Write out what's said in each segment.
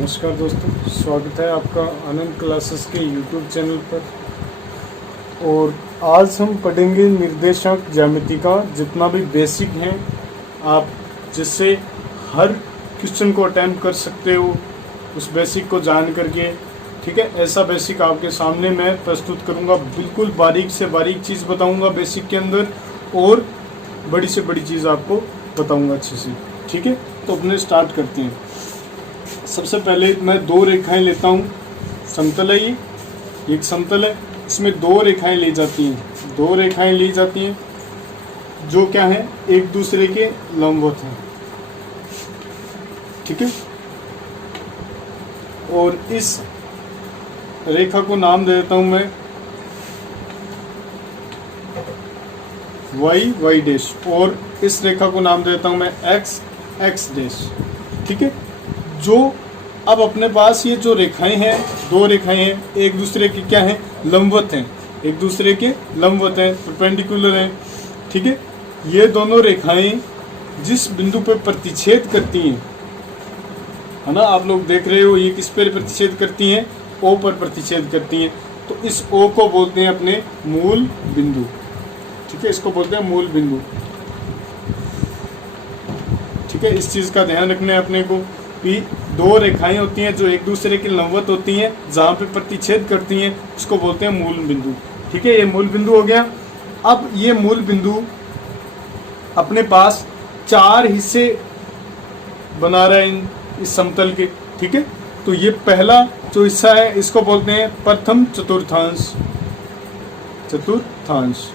नमस्कार दोस्तों, स्वागत है आपका आनंद क्लासेस के यूट्यूब चैनल पर। और आज हम पढ़ेंगे निर्देशांक ज्यामिति का जितना भी बेसिक हैं, आप जिससे हर क्वेश्चन को अटेम्प्ट कर सकते हो उस बेसिक को जान करके। ठीक है, ऐसा बेसिक आपके सामने मैं प्रस्तुत करूंगा। बिल्कुल बारीक से बारीक चीज़ बताऊंगा बेसिक के अंदर, और बड़ी से बड़ी चीज़ आपको बताऊंगा अच्छे से। ठीक है, तो अपने स्टार्ट करते हैं। सबसे पहले मैं दो रेखाएं लेता हूँ। समतल है, ये एक समतल है, इसमें दो रेखाएं ली जाती हैं। दो रेखाएं ली जाती हैं जो क्या है, एक दूसरे के लंबवत हैं। ठीक है, और इस रेखा को नाम दे देता हूं मैं वाई वाई डैश, और इस रेखा को नाम दे देता हूं मैं एक्स एक्स डैश। ठीक है, जो अब अपने पास ये जो रेखाएं हैं, दो रेखाएं हैं, एक दूसरे के क्या हैं, लंबवत हैं। एक दूसरे के लंबवत हैं, परपेंडिकुलर हैं। ठीक है, ये दोनों रेखाएं जिस बिंदु पर प्रतिच्छेद करती हैं, है ना, आप लोग देख रहे हो, ये किस पर प्रतिच्छेद करती हैं, ओ पर प्रतिच्छेद करती हैं। तो इस ओ को बोलते हैं अपने मूल बिंदु। ठीक है, इसको बोलते हैं मूल बिंदु। ठीक है, इस चीज का ध्यान रखना है अपने को कि दो रेखाएं होती हैं जो एक दूसरे के लंबवत होती हैं, जहां पे प्रतिच्छेद करती हैं, उसको बोलते हैं मूल बिंदु। ठीक है, ये मूल बिंदु हो गया। अब ये मूल बिंदु अपने पास चार हिस्से बना रहा है इस समतल के। ठीक है, तो ये पहला जो हिस्सा है इसको बोलते हैं प्रथम चतुर्थांश। चतुर्थांश,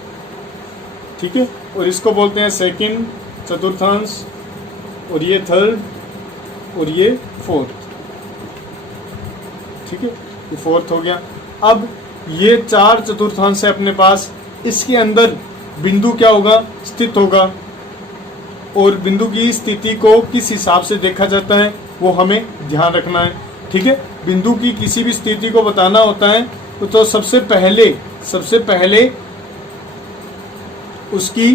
ठीक है, और इसको बोलते हैं सेकंड चतुर्थांश, और ये थर्ड, और ये फोर्थ। ठीक है, ये फोर्थ हो गया। अब ये चार चतुर्थांश है अपने पास, इसके अंदर बिंदु क्या होगा, स्थित होगा। और बिंदु की स्थिति को किस हिसाब से देखा जाता है वो हमें ध्यान रखना है। ठीक है, बिंदु की किसी भी स्थिति को बताना होता है तो सबसे पहले उसकी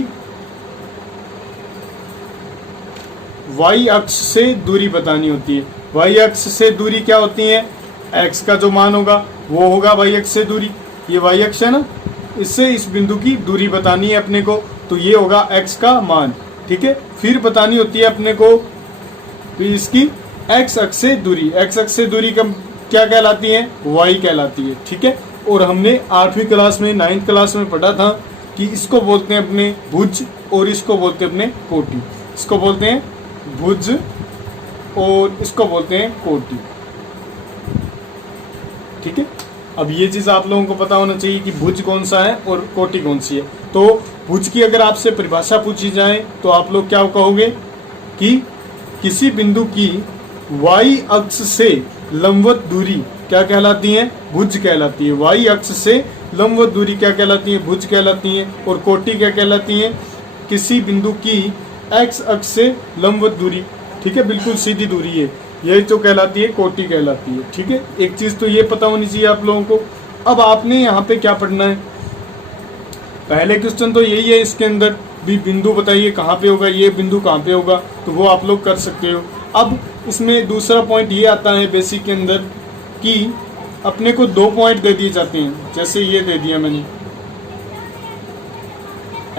y अक्ष से दूरी बतानी होती है। y अक्ष से दूरी क्या होती है, x का जो मान होगा वो होगा y अक्ष से दूरी। ये y अक्ष है ना, इससे इस बिंदु की दूरी बतानी है अपने को, तो ये होगा x का मान। ठीक है, फिर बतानी होती है अपने को तो इसकी x अक्ष से दूरी। x अक्ष से दूरी का क्या कहलाती है, y कहलाती है। ठीक है, और हमने 8वीं क्लास में 9th क्लास में पढ़ा था कि इसको बोलते हैं अपने भुज, और इसको बोलते हैं अपने कोटि। इसको बोलते हैं भुज और इसको बोलते हैं कोटि। ठीक है, अब ये चीज आप लोगों को पता होना चाहिए कि भुज कौन सा है और कोटि कौन सी है। तो भुज की अगर आपसे परिभाषा पूछी जाए तो आप लोग क्या कहोगे कि किसी बिंदु की y अक्ष से लंबवत दूरी क्या कहलाती है, भुज कहलाती है। y अक्ष से लंबवत दूरी क्या कहलाती है, भुज कहलाती है। और कोटि क्या कहलाती है, किसी बिंदु की x अक्ष से लंबवत दूरी। ठीक है, बिल्कुल सीधी दूरी है, यही तो कहलाती है, कोटि कहलाती है। ठीक है, एक चीज तो ये पता होनी चाहिए आप लोगों को। अब आपने यहाँ पे क्या पढ़ना है, पहले क्वेश्चन तो यही है, इसके अंदर भी बिंदु बताइए कहाँ पे होगा, ये बिंदु कहाँ पे होगा, तो वो आप लोग कर सकते हो। अब इसमें दूसरा पॉइंट ये आता है बेसिक के अंदर कि अपने को दो पॉइंट दे दिए जाते हैं। जैसे ये दे दिया मैंने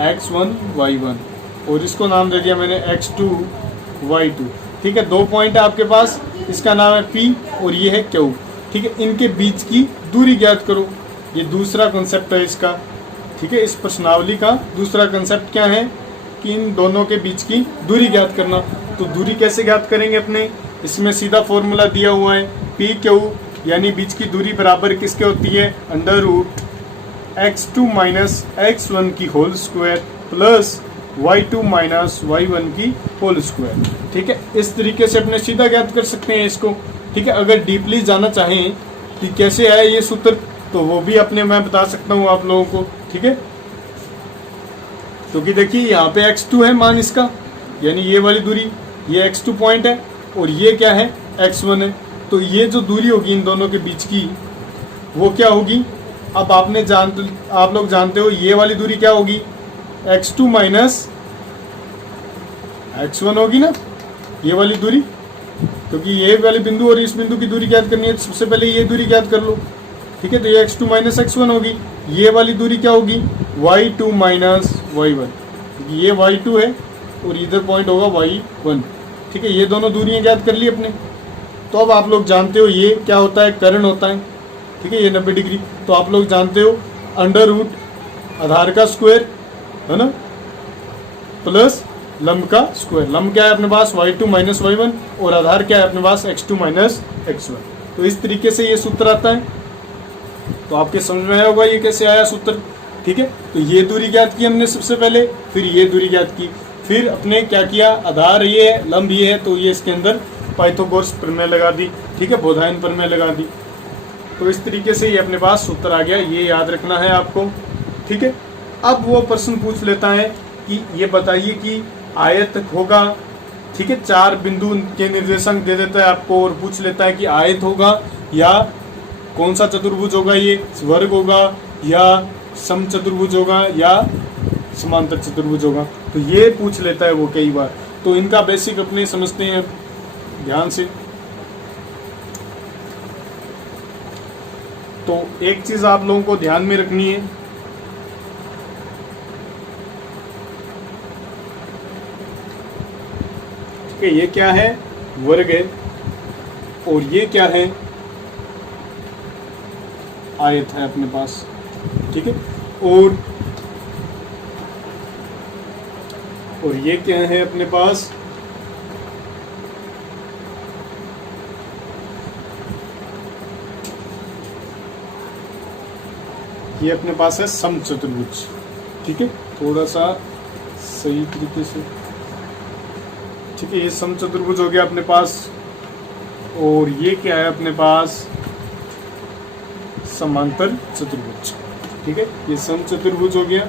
x1 y1, और इसको नाम दे दिया मैंने x2 y2। ठीक है, दो पॉइंट है आपके पास, इसका नाम है P और ये है Q। ठीक है, इनके बीच की दूरी ज्ञात करो, ये दूसरा कंसेप्ट है इसका। ठीक है, इस प्रश्नावली का दूसरा कंसेप्ट क्या है कि इन दोनों के बीच की दूरी ज्ञात करना। तो दूरी कैसे ज्ञात करेंगे अपने, इसमें सीधा फॉर्मूला दिया हुआ है, PQ यानी बीच की दूरी बराबर किसके होती है, under root x2 minus x1 की whole square plus y2 minus y1 की होल स्क्वायर। ठीक है, इस तरीके से अपने सीधा ज्ञात कर सकते हैं इसको। ठीक है, अगर डीपली जाना चाहें कि कैसे है ये सूत्र तो वो भी अपने मैं बता सकता हूँ आप लोगों को। ठीक है, क्योंकि देखिए यहाँ पे x2 है मान इसका, यानी ये वाली दूरी, ये x2 पॉइंट है, और ये क्या है, x1 है। तो ये जो दूरी होगी इन दोनों के बीच की वो क्या होगी, अब आप लोग जानते हो ये वाली दूरी क्या होगी, x2 माइनस x1 होगी ना, ये वाली दूरी। क्योंकि ये वाले बिंदु और इस बिंदु की दूरी ज्ञात करनी है, तो सबसे पहले ये दूरी ज्ञात कर लो। ठीक है, तो ये x2 माइनस x1 होगी। ये वाली दूरी क्या होगी, y2 माइनस y1, क्योंकि ये y2 है और इधर पॉइंट होगा y1। ठीक है, ये दोनों दूरियां ज्ञात कर ली अपने। तो अब आप लोग जानते हो ये क्या होता है, कर्ण होता है। ठीक है, ये 90 डिग्री। तो आप लोग जानते हो अंडर रूट आधार का स्क्वायर है ना, प्लस लंब का स्क्वायर। लंब क्या है अपने पास, y2 माइनस y1, और आधार क्या है अपने पास, x2 माइनस x1। तो इस तरीके से ये सूत्र आता है। तो आपके समझ में आया होगा ये कैसे आया सूत्र। ठीक है, तो ये दूरी ज्ञात की हमने सबसे पहले, फिर ये दूरी ज्ञात की, फिर अपने क्या किया, आधार ये है, लंब ये है, तो ये इसके अंदर पाइथागोरस प्रमेय लगा दी। ठीक है, बोधायन प्रमेय लगा दी। तो इस तरीके से ये अपने पास सूत्र आ गया, ये याद रखना है आपको। ठीक है, अब वो प्रश्न पूछ लेता है कि ये बताइए कि आयत होगा। ठीक है, 4 बिंदु के निर्देशांक दे देता है आपको और पूछ लेता है कि आयत होगा या कौन सा चतुर्भुज होगा, ये वर्ग होगा या समचतुर्भुज होगा या समांतर चतुर्भुज होगा। तो ये पूछ लेता है वो कई बार। तो इनका बेसिक अपने समझते हैं ध्यान से। तो एक चीज आप लोगों को ध्यान में रखनी है, ठीक है, ये क्या है, वर्ग है, और ये क्या है, आयत है अपने पास। ठीक है, और ये क्या है अपने पास, ये अपने पास है समचतुर्भुज। ठीक है, थोड़ा सा सही तरीके से। ठीक है, ये समचतुर्भुज हो गया अपने पास, और ये क्या है अपने पास, समांतर चतुर्भुज। ठीक है, ये समचतुर्भुज हो गया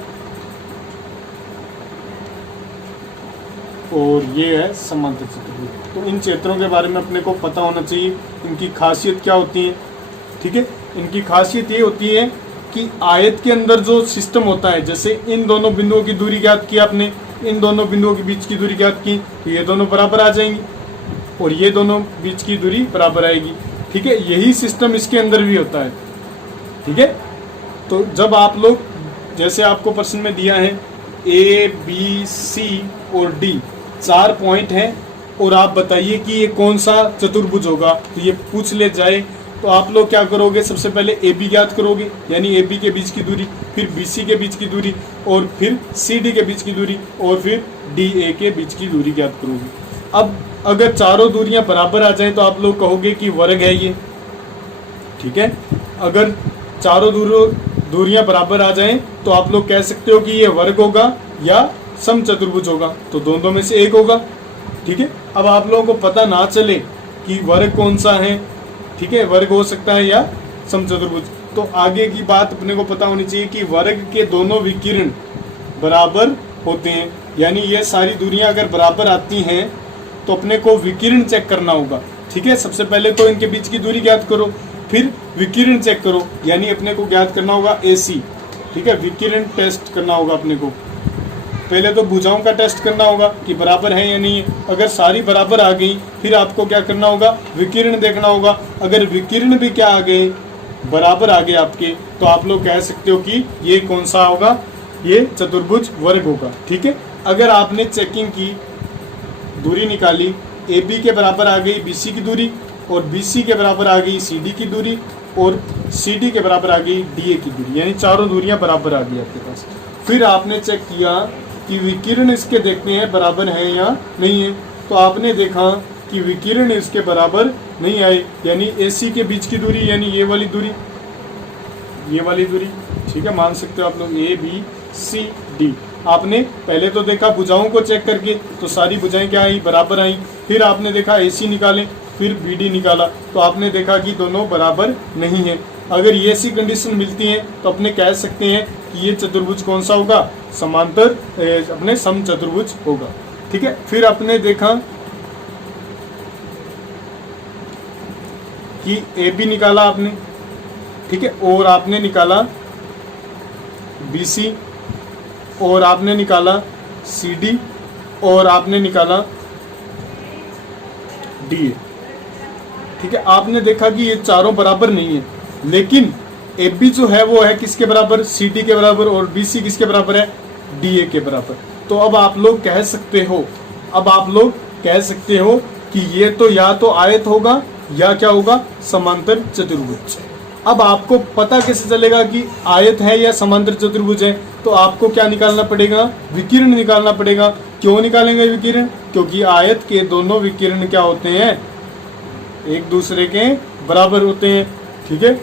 और ये है समांतर चतुर्भुज। तो इन क्षेत्रों के बारे में अपने को पता होना चाहिए, इनकी खासियत क्या होती है। ठीक है, इनकी खासियत ये होती है कि आयत के अंदर जो सिस्टम होता है, जैसे इन दोनों बिंदुओं की दूरी ज्ञात की आपने, इन दोनों बिंदुओं के बीच की दूरी ज्ञात की, तो ये दोनों बराबर आ जाएंगी और ये दोनों बीच की दूरी बराबर आएगी। ठीक है, यही सिस्टम इसके अंदर भी होता है। ठीक है, तो जब आप लोग, जैसे आपको प्रश्न में दिया है A, B, C और D 4 पॉइंट हैं और आप बताइए कि ये कौन सा चतुर्भुज होगा, तो ये पूछ ले जाए तो आप लोग क्या करोगे, सबसे पहले AB ज्ञात करोगे, यानी AB के बीच की दूरी, फिर BC के बीच की दूरी, और फिर CD के बीच की दूरी, और फिर DA के बीच की दूरी ज्ञात करोगे। अब अगर चारों दूरियां बराबर आ जाए तो आप लोग कहोगे कि वर्ग है ये। ठीक है, अगर चारों दूरियां बराबर आ जाएं तो आप लोग कह सकते हो कि ये वर्ग होगा या समचतुर्भुज होगा, तो दोनों में से एक होगा। ठीक है, अब आप लोगों को पता ना चले कि वर्ग कौन सा है, ठीक है, वर्ग हो सकता है या समचतुर्भुज, तो आगे की बात अपने को पता होनी चाहिए कि वर्ग के दोनों विकिरण बराबर होते हैं, यानी ये सारी दूरियां अगर बराबर आती हैं तो अपने को विकिरण चेक करना होगा। ठीक है, सबसे पहले तो इनके बीच की दूरी ज्ञात करो, फिर विकिरण चेक करो, यानी अपने को ज्ञात करना होगा AC। ठीक है, विकिरण टेस्ट करना होगा अपने को। पहले तो भुजाओं का टेस्ट करना होगा कि बराबर है या नहीं है। अगर सारी बराबर आ गई फिर आपको क्या करना होगा, विकिरण देखना होगा। अगर विकिरण भी क्या आ गए, बराबर आ गए आपके, तो आप लोग कह सकते हो कि ये कौन सा होगा, ये चतुर्भुज वर्ग होगा। ठीक है, अगर आपने चेकिंग की, दूरी निकाली, AB के बराबर आ गई BC की दूरी, और BC के बराबर आ गई CD की दूरी, और CD के बराबर आ गई DA की दूरी, यानी चारों दूरियां बराबर आ गई आपके पास। फिर आपने चेक किया कि विकिरण इसके देखते हैं बराबर है या नहीं है, तो आपने देखा कि विकिरण इसके बराबर नहीं आए, यानी AC के बीच की दूरी, यानी ये वाली दूरी, ये वाली दूरी। ठीक है, मान सकते हो आप लोग ABCD। आपने पहले तो देखा भुजाओं को चेक करके, तो सारी भुजाएं क्या आई, बराबर आई। फिर आपने देखा AC निकाले, फिर BD निकाला, तो आपने देखा कि दोनों बराबर नहीं है। अगर ये ऐसी कंडीशन मिलती है तो अपने कह सकते हैं कि ये चतुर्भुज कौन सा होगा, समांतर अपने समचतुर्भुज होगा। ठीक है, फिर आपने देखा कि AB निकाला आपने, ठीक है, और आपने निकाला BC, और आपने निकाला CD, और आपने निकाला DA। ठीक है, आपने देखा कि ये चारों बराबर नहीं है, लेकिन ए बी जो है वो है किसके बराबर, सी डी के बराबर, और बी सी किसके बराबर है, डी ए के बराबर। तो अब आप लोग कह सकते हो, अब आप लोग कह सकते हो कि ये तो या तो आयत होगा या क्या होगा, समांतर चतुर्भुज। अब आपको पता कैसे चलेगा कि आयत है या समांतर चतुर्भुज है, तो आपको क्या निकालना पड़ेगा, विकिरण निकालना पड़ेगा। क्यों निकालेंगे विकिरण, क्योंकि आयत के दोनों विकिरण क्या होते हैं, एक दूसरे के बराबर होते हैं। ठीक है,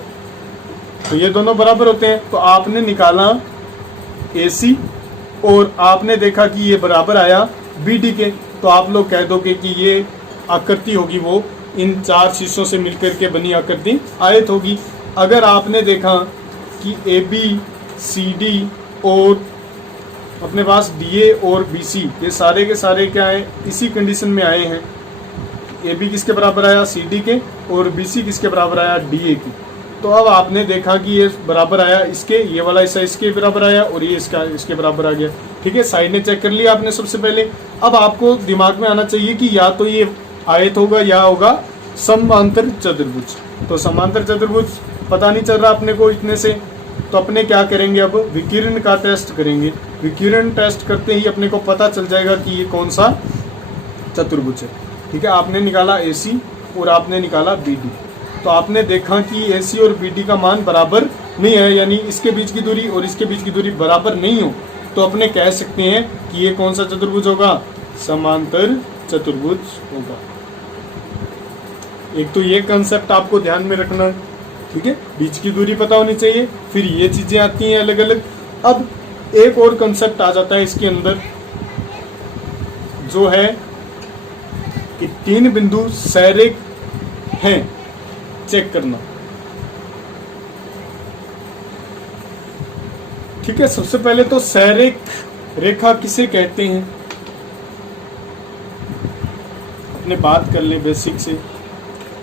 तो ये दोनों बराबर होते हैं, तो आपने निकाला AC और आपने देखा कि ये बराबर आया BD के, तो आप लोग कह दोगे कि ये आकृति होगी वो इन चार शीर्षों से मिलकर के बनी आकृति आयत होगी। अगर आपने देखा कि AB CD और अपने पास DA और BC ये सारे के सारे क्या है, इसी कंडीशन में आए हैं। AB किसके बराबर आया, CD के, और BC किसके बराबर आया, DA के। तो अब आपने देखा कि ये बराबर आया इसके, ये वाला हिस्सा इसके बराबर आया और ये इसका इसके बराबर आ गया। ठीक है, साइड ने चेक कर लिया आपने सबसे पहले। अब आपको दिमाग में आना चाहिए कि या तो ये आयत होगा या होगा समांतर चतुर्भुज। तो समांतर चतुर्भुज पता नहीं चल रहा अपने को इतने से, तो अपने क्या करेंगे, अब विकिरण का टेस्ट करेंगे। विकिरण टेस्ट करते ही अपने को पता चल जाएगा कि ये कौन सा चतुर्भुज है। ठीक है, आपने निकाला AC और आपने निकाला BD, तो आपने देखा कि AC और BD का मान बराबर नहीं है, यानी इसके बीच की दूरी और इसके बीच की दूरी बराबर नहीं हो, तो अपने कह सकते हैं कि ये कौन सा चतुर्भुज होगा, समांतर चतुर्भुज होगा। एक तो ये कंसेप्ट आपको ध्यान में रखना है। ठीक है, बीच की दूरी पता होनी चाहिए, फिर ये चीजें आती हैं अलग अलग। अब एक और कंसेप्ट आ जाता है इसके अंदर, जो है कि तीन बिंदु सैरेख हैं, चेक करना। ठीक है, सबसे पहले तो सैरेख रेखा किसे कहते हैं, अपने बात कर ले बेसिक से।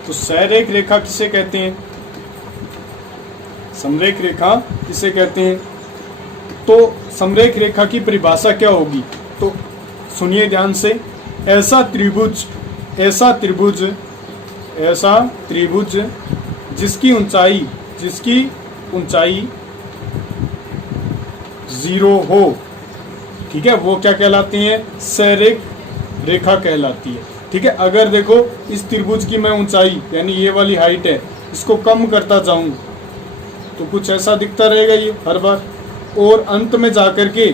तो सैरेख रेखा किसे कहते हैं, समरेख रेखा किसे कहते हैं। तो समरेख रेखा की परिभाषा क्या होगी, तो सुनिए ध्यान से। ऐसा त्रिभुज जिसकी ऊंचाई 0 हो, ठीक है, वो क्या कहलाती है, सैरेख रेखा कहलाती है। ठीक है, अगर देखो इस त्रिभुज की मैं ऊंचाई यानी ये वाली हाइट है, इसको कम करता जाऊं तो कुछ ऐसा दिखता रहेगा ये हर बार, और अंत में जाकर के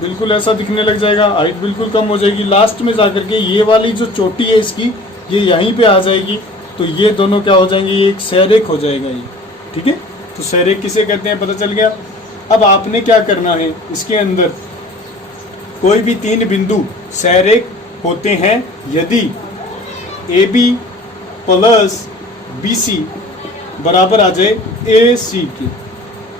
बिल्कुल ऐसा दिखने लग जाएगा, हाइट बिल्कुल कम हो जाएगी। लास्ट में जाकर के ये वाली जो चोटी है इसकी, ये यहीं पे आ जाएगी, तो ये दोनों क्या हो जाएंगे, ये एक सैरेख हो जाएगा ये। ठीक है, तो सैरेख किसे कहते हैं पता चल गया। अब आपने क्या करना है, इसके अंदर कोई भी तीन बिंदु सैरेख होते हैं यदि AB प्लस BC बराबर आ जाए AC के,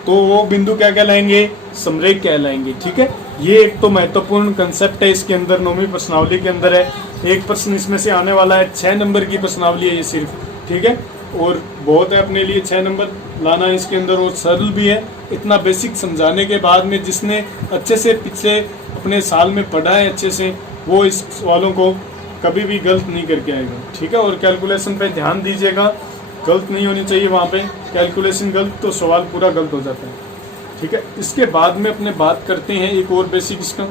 तो वो बिंदु क्या कहलाएंगे, समरेख कहलाएंगे। ठीक है, ये एक तो महत्वपूर्ण कंसेप्ट है इसके अंदर, नौवीं प्रश्नावली के अंदर है। एक प्रश्न इसमें से आने वाला है, 6 नंबर की प्रश्नावली है ये सिर्फ। ठीक है, और बहुत है अपने लिए 6 नंबर लाना है इसके अंदर, और सरल भी है। इतना बेसिक समझाने के बाद में जिसने अच्छे से पिछले अपने साल में पढ़ा है अच्छे से, वो इस सवालों को कभी भी गलत नहीं करके आएगा। ठीक है, और कैलकुलेशन पे ध्यान दीजिएगा, गलत नहीं होनी चाहिए वहाँ पे। कैलकुलेशन गलत तो सवाल पूरा गलत हो जाता है। ठीक है, इसके बाद में अपने बात करते हैं एक और बेसिक इसका।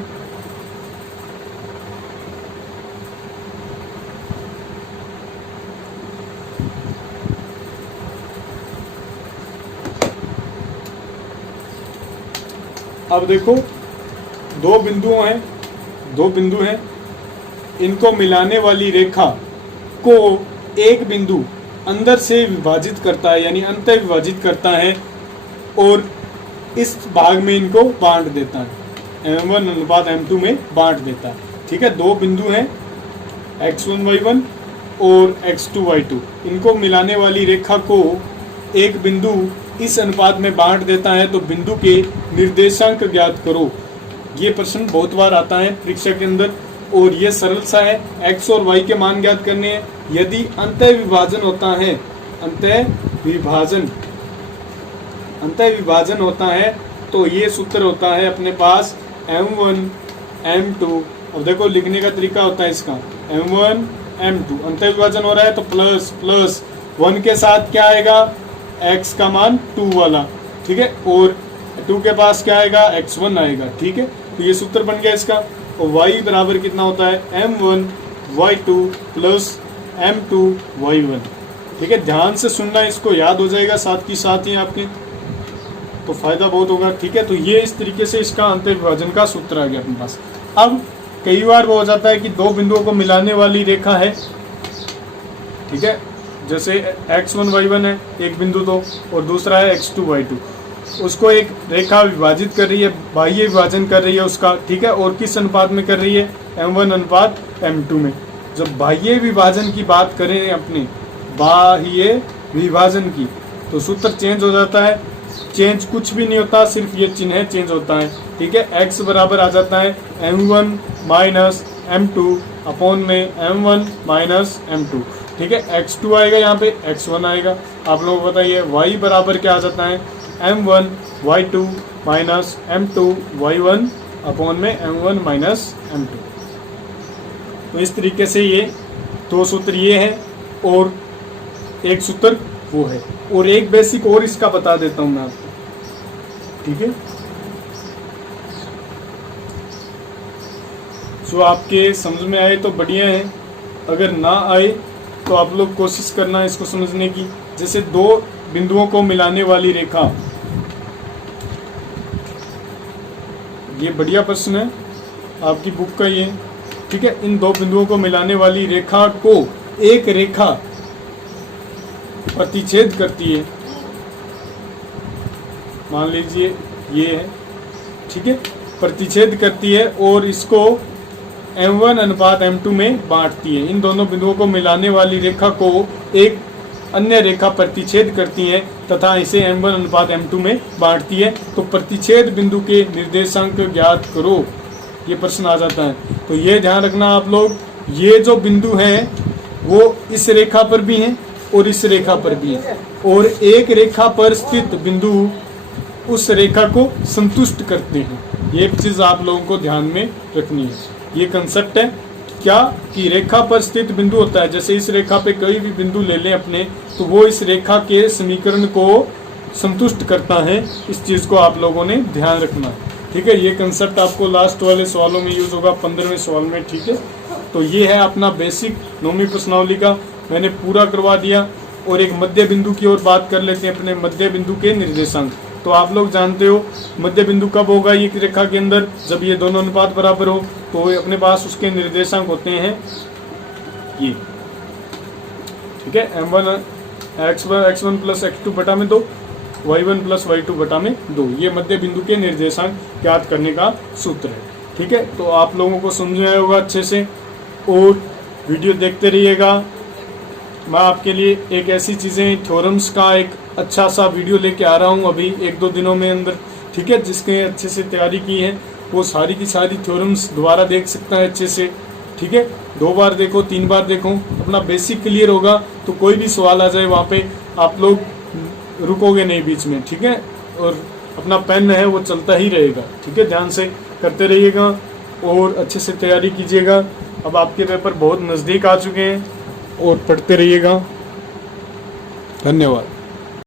अब देखो दो बिंदु हैं, इनको मिलाने वाली रेखा को एक बिंदु अंदर से विभाजित करता है, यानी अंत विभाजित करता है, और इस भाग में इनको बांट देता है, M1 अनुपात M2 में बांट देता है। ठीक है, दो बिंदु हैं X1 Y1 और X2 Y2, इनको मिलाने वाली रेखा को एक बिंदु इस अनुपात में बांट देता है, तो बिंदु के निर्देशांक ज्ञात करो। ये प्रश्न बहुत बार आता है परीक्षा के अंदर, और ये सरल सा है, X और Y के मान ज्ञात करने हैं। यदि अंतः विभाजन होता है तो ये सूत्र होता है अपने पास M1 M2। अब देखो लिखने का तरीका होता है इसका, M1 m2, अंत विभाजन हो रहा है तो प्लस प्लस 1 के साथ क्या आएगा, x का मान 2 वाला, ठीक है, और 2 के पास क्या आएगा, x1 आएगा, ठीक है। तो ये सूत्र बन गया इसका। और y बराबर कितना होता है, m1 y2 plus m2 y1, ठीक है। ध्यान से सुनना, इसको याद हो जाएगा साथ ही साथ ही आपके, तो फायदा बहुत होगा, ठीक है। तो ये इस तरीके से इसका अंत विभाजन का सूत्र आ गया अपने पास। अब कई बार वो हो जाता है कि दो बिंदुओं को मिलाने वाली रेखा है, ठीक है, जैसे x1 y1 है एक बिंदु तो, और दूसरा है x2 y2, उसको एक रेखा विभाजित कर रही है, बाह्य विभाजन कर रही है उसका, ठीक है, और किस अनुपात में कर रही है, m1 अनुपात m2 में। जब बाह्य विभाजन की बात करें अपने, बाह्य विभाजन की, तो सूत्र चेंज हो जाता है। चेंज कुछ भी नहीं होता, सिर्फ ये चिन्ह चेंज होता है, ठीक है। x बराबर आ जाता है m1 माइनस m2 अपॉन में m1 माइनस m2, ठीक है। x2 आएगा यहाँ पे, x1 आएगा। आप लोगों को बताइए y बराबर क्या आ जाता है, m1 y2 minus m2 y1 upon में m1 माइनस m2। तो इस तरीके से ये दो सूत्र ये है और एक सूत्र वो है, और एक बेसिक और इसका बता देता हूं मैं आपको, ठीक है। जो आपके समझ में आए तो बढ़िया है, अगर ना आए तो आप लोग कोशिश करना इसको समझने की। जैसे दो बिंदुओं को मिलाने वाली रेखा, ये बढ़िया प्रश्न है आपकी बुक का ये, ठीक है। इन दो बिंदुओं को मिलाने वाली रेखा को एक रेखा प्रतिच्छेद करती है, मान लीजिए ये है, ठीक है, प्रतिच्छेद करती है और इसको m1 अनुपात m2 में बांटती है। इन दोनों बिंदुओं को मिलाने वाली रेखा को एक अन्य रेखा प्रतिच्छेद करती है तथा इसे m1 अनुपात m2 में बांटती है। तो प्रतिच्छेद बिंदु के निर्देशांक ज्ञात करो, ये प्रश्न आ जाता है। तो ये ध्यान रखना आप लोग, ये जो बिंदु हैं वो इस रेखा पर भी हैं और इस रेखा पर भी है, और एक रेखा पर स्थित बिंदु उस रेखा को संतुष्ट करते हैं। ये एक चीज आप लोगों को ध्यान में रखनी है। ये कंसेप्ट है क्या कि रेखा पर स्थित बिंदु होता है, जैसे इस रेखा पे कोई भी बिंदु ले लें अपने, तो वो इस रेखा के समीकरण को संतुष्ट करता है। इस चीज को आप लोगों ने ध्यान रखना है, ठीक है। ये कंसेप्ट आपको लास्ट वाले सवालों में यूज होगा, 15वें सवाल में, ठीक है। तो ये है अपना बेसिक नौवीं प्रश्नावली का, मैंने पूरा करवा दिया। और एक मध्य बिंदु की ओर बात कर लेते हैं, अपने मध्य बिंदु के निर्देशांक। तो आप लोग जानते हो मध्य बिंदु कब होगा ये रेखा के अंदर, जब ये दोनों अनुपात बराबर हो, तो अपने पास उसके निर्देशांक होते हैं ये, ठीक है, m1 x1 प्लस x2 बटा में 2, y1 प्लस y2 बटा में 2। ये मध्य बिंदु के निर्देशांक ज्ञात करने का सूत्र है, ठीक है। तो आप लोगों को समझ में आया होगा अच्छे से, और वीडियो देखते रहिएगा। मैं आपके लिए एक ऐसी चीज़ें, थ्योरम्स का एक अच्छा सा वीडियो लेके आ रहा हूँ अभी 1-2 दिनों में अंदर, ठीक है। जिसके अच्छे से तैयारी की है वो सारी की सारी थ्योरम्स दोबारा देख सकता है अच्छे से, ठीक है। 2 बार देखो, 3 बार देखो, अपना बेसिक क्लियर होगा तो कोई भी सवाल आ जाए वहाँ पे आप लोग रुकोगे नहीं बीच में, ठीक है। और अपना पेन है वो चलता ही रहेगा, ठीक है। ध्यान से करते रहिएगा और अच्छे से तैयारी कीजिएगा। अब आपके पेपर बहुत नज़दीक आ चुके हैं और पढ़ते रहिएगा। धन्यवाद।